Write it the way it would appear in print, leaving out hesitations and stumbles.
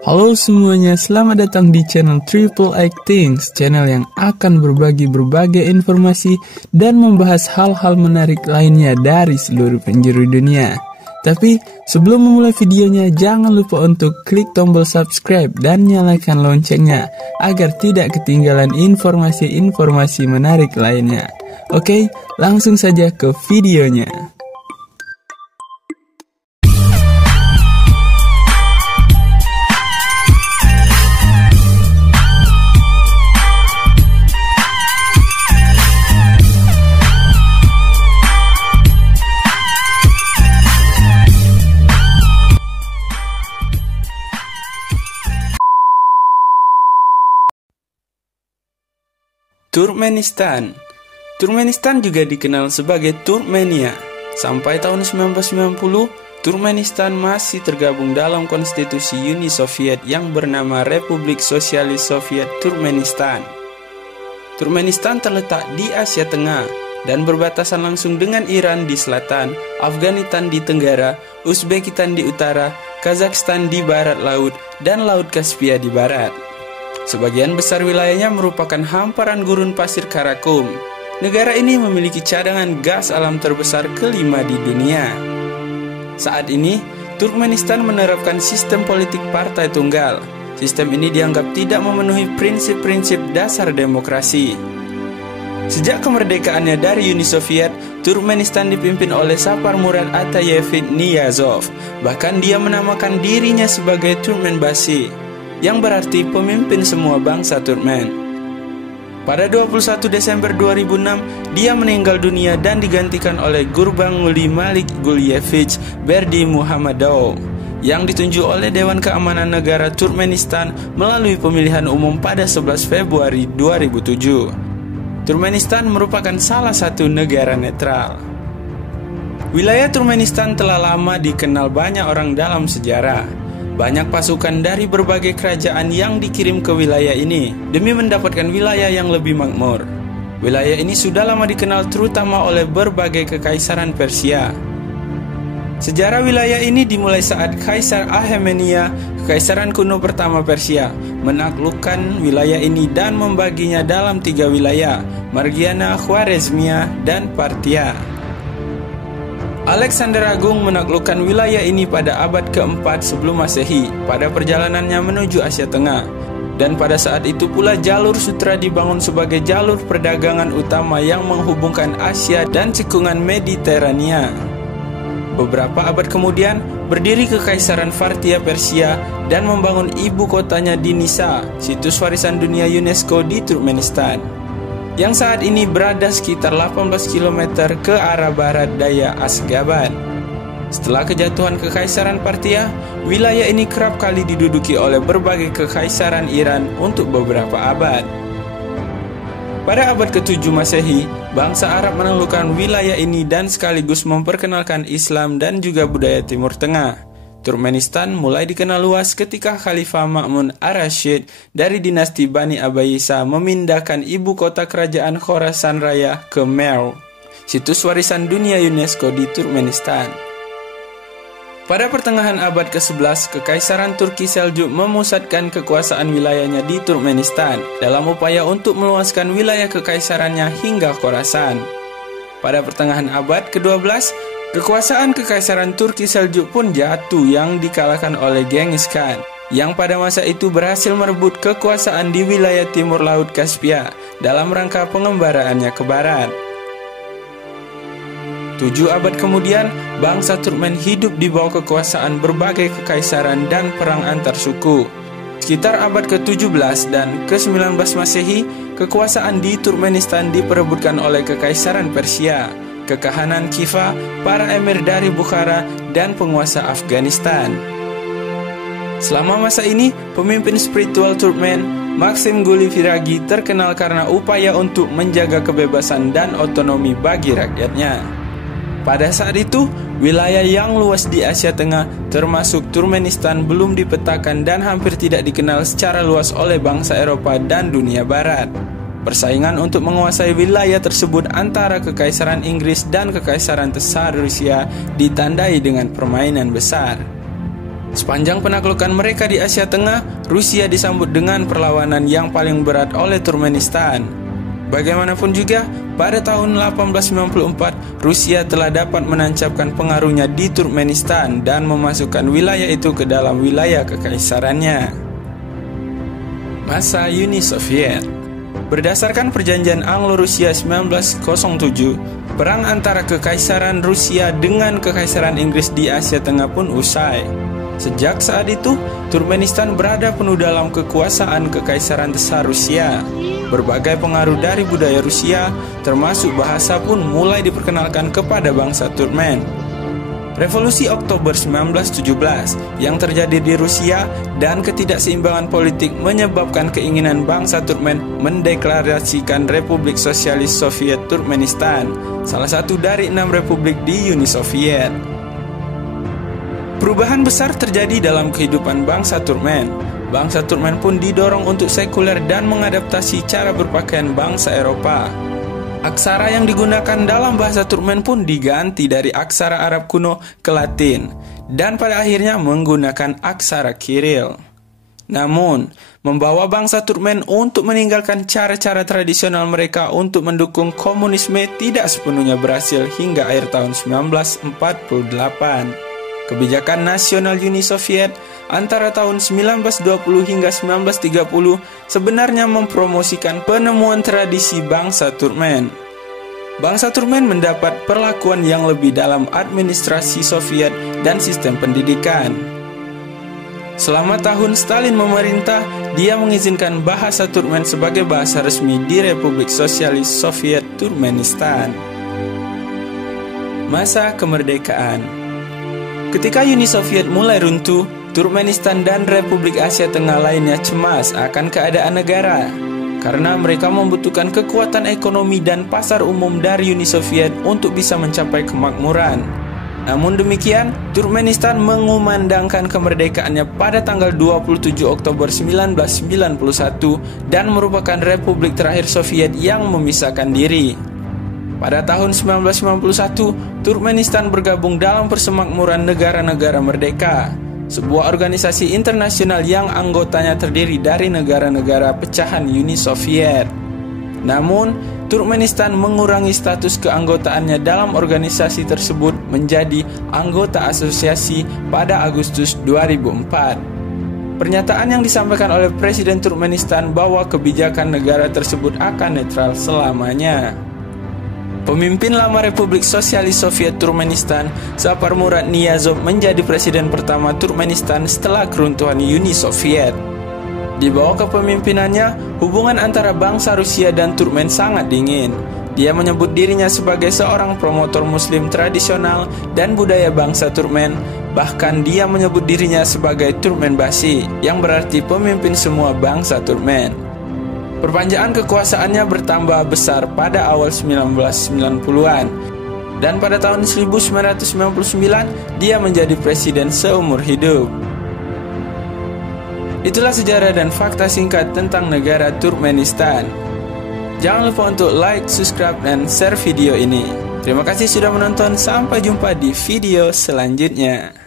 Halo semuanya, selamat datang di channel Triple X Things, channel yang akan berbagi berbagai informasi dan membahas hal-hal menarik lainnya dari seluruh penjuru dunia. Tapi sebelum memulai videonya, jangan lupa untuk klik tombol subscribe dan nyalakan loncengnya agar tidak ketinggalan informasi-informasi menarik lainnya. Oke, langsung saja ke videonya. Turkmenistan juga dikenal sebagai Turkmenia. Sampai tahun 1990, Turkmenistan masih tergabung dalam konstitusi Uni Soviet yang bernama Republik Sosialis Soviet Turkmenistan. Turkmenistan terletak di Asia Tengah dan berbatasan langsung dengan Iran di selatan, Afghanistan di tenggara, Uzbekistan di utara, Kazakhstan di barat laut, dan Laut Kaspia di barat. Sebagian besar wilayahnya merupakan hamparan gurun pasir Karakum. Negara ini memiliki cadangan gas alam terbesar kelima di dunia. Saat ini, Turkmenistan menerapkan sistem politik partai tunggal. Sistem ini dianggap tidak memenuhi prinsip-prinsip dasar demokrasi. Sejak kemerdekaannya dari Uni Soviet, Turkmenistan dipimpin oleh Saparmurat Atayevich Niyazov. Bahkan dia menamakan dirinya sebagai Turkmenbashi, yang berarti pemimpin semua bangsa Turkmen. Pada 21 Desember 2006, dia meninggal dunia dan digantikan oleh Gurbanguly Malik Gulyevich Berdimuhamedov yang ditunjuk oleh Dewan Keamanan Negara Turkmenistan melalui pemilihan umum pada 11 Februari 2007. Turkmenistan merupakan salah satu negara netral. Wilayah Turkmenistan telah lama dikenal banyak orang dalam sejarah. Banyak pasukan dari berbagai kerajaan yang dikirim ke wilayah ini demi mendapatkan wilayah yang lebih makmur. Wilayah ini sudah lama dikenal terutama oleh berbagai kekaisaran Persia. Sejarah wilayah ini dimulai saat Kaisar Ahamenia, kekaisaran kuno pertama Persia, menaklukkan wilayah ini dan membaginya dalam 3 wilayah, Margiana, Khwarezmia, dan Parthia. Alexander Agung menaklukkan wilayah ini pada abad ke-4 sebelum Masehi pada perjalanannya menuju Asia Tengah. Dan pada saat itu pula jalur sutra dibangun sebagai jalur perdagangan utama yang menghubungkan Asia dan cekungan Mediterania. Beberapa abad kemudian, berdiri Kekaisaran Parthia Persia dan membangun ibu kotanya di Nisa, situs warisan dunia UNESCO di Turkmenistan, yang saat ini berada sekitar 18 km ke arah barat daya Ashgabat. Setelah kejatuhan Kekaisaran Parthia, wilayah ini kerap kali diduduki oleh berbagai kekaisaran Iran untuk beberapa abad. Pada abad ke-7 Masehi, bangsa Arab menaklukkan wilayah ini dan sekaligus memperkenalkan Islam dan juga budaya Timur Tengah. Turkmenistan mulai dikenal luas ketika Khalifah Ma'mun ar-Rasyid dari dinasti Bani Abayisa memindahkan ibu kota kerajaan Khorasan Raya ke Merv, situs warisan dunia UNESCO di Turkmenistan. Pada pertengahan abad ke-11, Kekaisaran Turki Seljuk memusatkan kekuasaan wilayahnya di Turkmenistan dalam upaya untuk meluaskan wilayah kekaisarannya hingga Khorasan. Pada pertengahan abad ke-12, kekuasaan Kekaisaran Turki Seljuk pun jatuh yang dikalahkan oleh Genghis Khan, yang pada masa itu berhasil merebut kekuasaan di wilayah timur Laut Kaspia dalam rangka pengembaraannya ke barat. 7 abad kemudian, bangsa Turkmen hidup di bawah kekuasaan berbagai kekaisaran dan perang antar suku. Sekitar abad ke-17 dan ke-19 Masehi, kekuasaan di Turkmenistan diperebutkan oleh Kekaisaran Persia, kekahanan Khiva, para emir dari Bukhara, dan penguasa Afghanistan. Selama masa ini, pemimpin spiritual Turkmen, Maxim Guli Viragi, terkenal karena upaya untuk menjaga kebebasan dan otonomi bagi rakyatnya. Pada saat itu, wilayah yang luas di Asia Tengah, termasuk Turkmenistan, belum dipetakan dan hampir tidak dikenal secara luas oleh bangsa Eropa dan dunia Barat. Persaingan untuk menguasai wilayah tersebut antara Kekaisaran Inggris dan Kekaisaran Tsar Rusia ditandai dengan permainan besar. Sepanjang penaklukan mereka di Asia Tengah, Rusia disambut dengan perlawanan yang paling berat oleh Turkmenistan. Bagaimanapun juga, pada tahun 1894, Rusia telah dapat menancapkan pengaruhnya di Turkmenistan dan memasukkan wilayah itu ke dalam wilayah kekaisarannya. Masa Uni Soviet. Berdasarkan perjanjian Anglo-Rusia 1907, perang antara Kekaisaran Rusia dengan Kekaisaran Inggris di Asia Tengah pun usai. Sejak saat itu, Turkmenistan berada penuh dalam kekuasaan Kekaisaran Besar Rusia. Berbagai pengaruh dari budaya Rusia, termasuk bahasa pun mulai diperkenalkan kepada bangsa Turkmen. Revolusi Oktober 1917 yang terjadi di Rusia dan ketidakseimbangan politik menyebabkan keinginan bangsa Turkmen mendeklarasikan Republik Sosialis Soviet Turkmenistan, salah satu dari 6 republik di Uni Soviet. Perubahan besar terjadi dalam kehidupan bangsa Turkmen. Bangsa Turkmen pun didorong untuk sekuler dan mengadaptasi cara berpakaian bangsa Eropa. Aksara yang digunakan dalam bahasa Turkmen pun diganti dari aksara Arab kuno ke Latin, dan pada akhirnya menggunakan aksara Kiril. Namun, membawa bangsa Turkmen untuk meninggalkan cara-cara tradisional mereka untuk mendukung komunisme tidak sepenuhnya berhasil hingga akhir tahun 1948. Kebijakan nasional Uni Soviet antara tahun 1920 hingga 1930 sebenarnya mempromosikan penemuan tradisi bangsa Turkmen. Bangsa Turkmen mendapat perlakuan yang lebih dalam administrasi Soviet dan sistem pendidikan. Selama tahun Stalin memerintah, dia mengizinkan bahasa Turkmen sebagai bahasa resmi di Republik Sosialis Soviet Turkmenistan. Masa kemerdekaan. Ketika Uni Soviet mulai runtuh, Turkmenistan dan Republik Asia Tengah lainnya cemas akan keadaan negara karena mereka membutuhkan kekuatan ekonomi dan pasar umum dari Uni Soviet untuk bisa mencapai kemakmuran. Namun demikian, Turkmenistan mengumandangkan kemerdekaannya pada tanggal 27 Oktober 1991 dan merupakan republik terakhir Soviet yang memisahkan diri. Pada tahun 1991, Turkmenistan bergabung dalam Persemakmuran Negara-Negara Merdeka, sebuah organisasi internasional yang anggotanya terdiri dari negara-negara pecahan Uni Soviet. Namun, Turkmenistan mengurangi status keanggotaannya dalam organisasi tersebut menjadi anggota asosiasi pada Agustus 2004. Pernyataan yang disampaikan oleh Presiden Turkmenistan bahwa kebijakan negara tersebut akan netral selamanya. Pemimpin lama Republik Sosialis Soviet Turkmenistan, Saparmurat Niyazov, menjadi presiden pertama Turkmenistan setelah keruntuhan Uni Soviet. Di bawah kepemimpinannya, hubungan antara bangsa Rusia dan Turkmen sangat dingin. Dia menyebut dirinya sebagai seorang promotor Muslim tradisional dan budaya bangsa Turkmen. Bahkan dia menyebut dirinya sebagai Turkmenbasi, yang berarti pemimpin semua bangsa Turkmen. Perpanjangan kekuasaannya bertambah besar pada awal 1990-an, dan pada tahun 1999 dia menjadi presiden seumur hidup. Itulah sejarah dan fakta singkat tentang negara Turkmenistan. Jangan lupa untuk like, subscribe, dan share video ini. Terima kasih sudah menonton, sampai jumpa di video selanjutnya.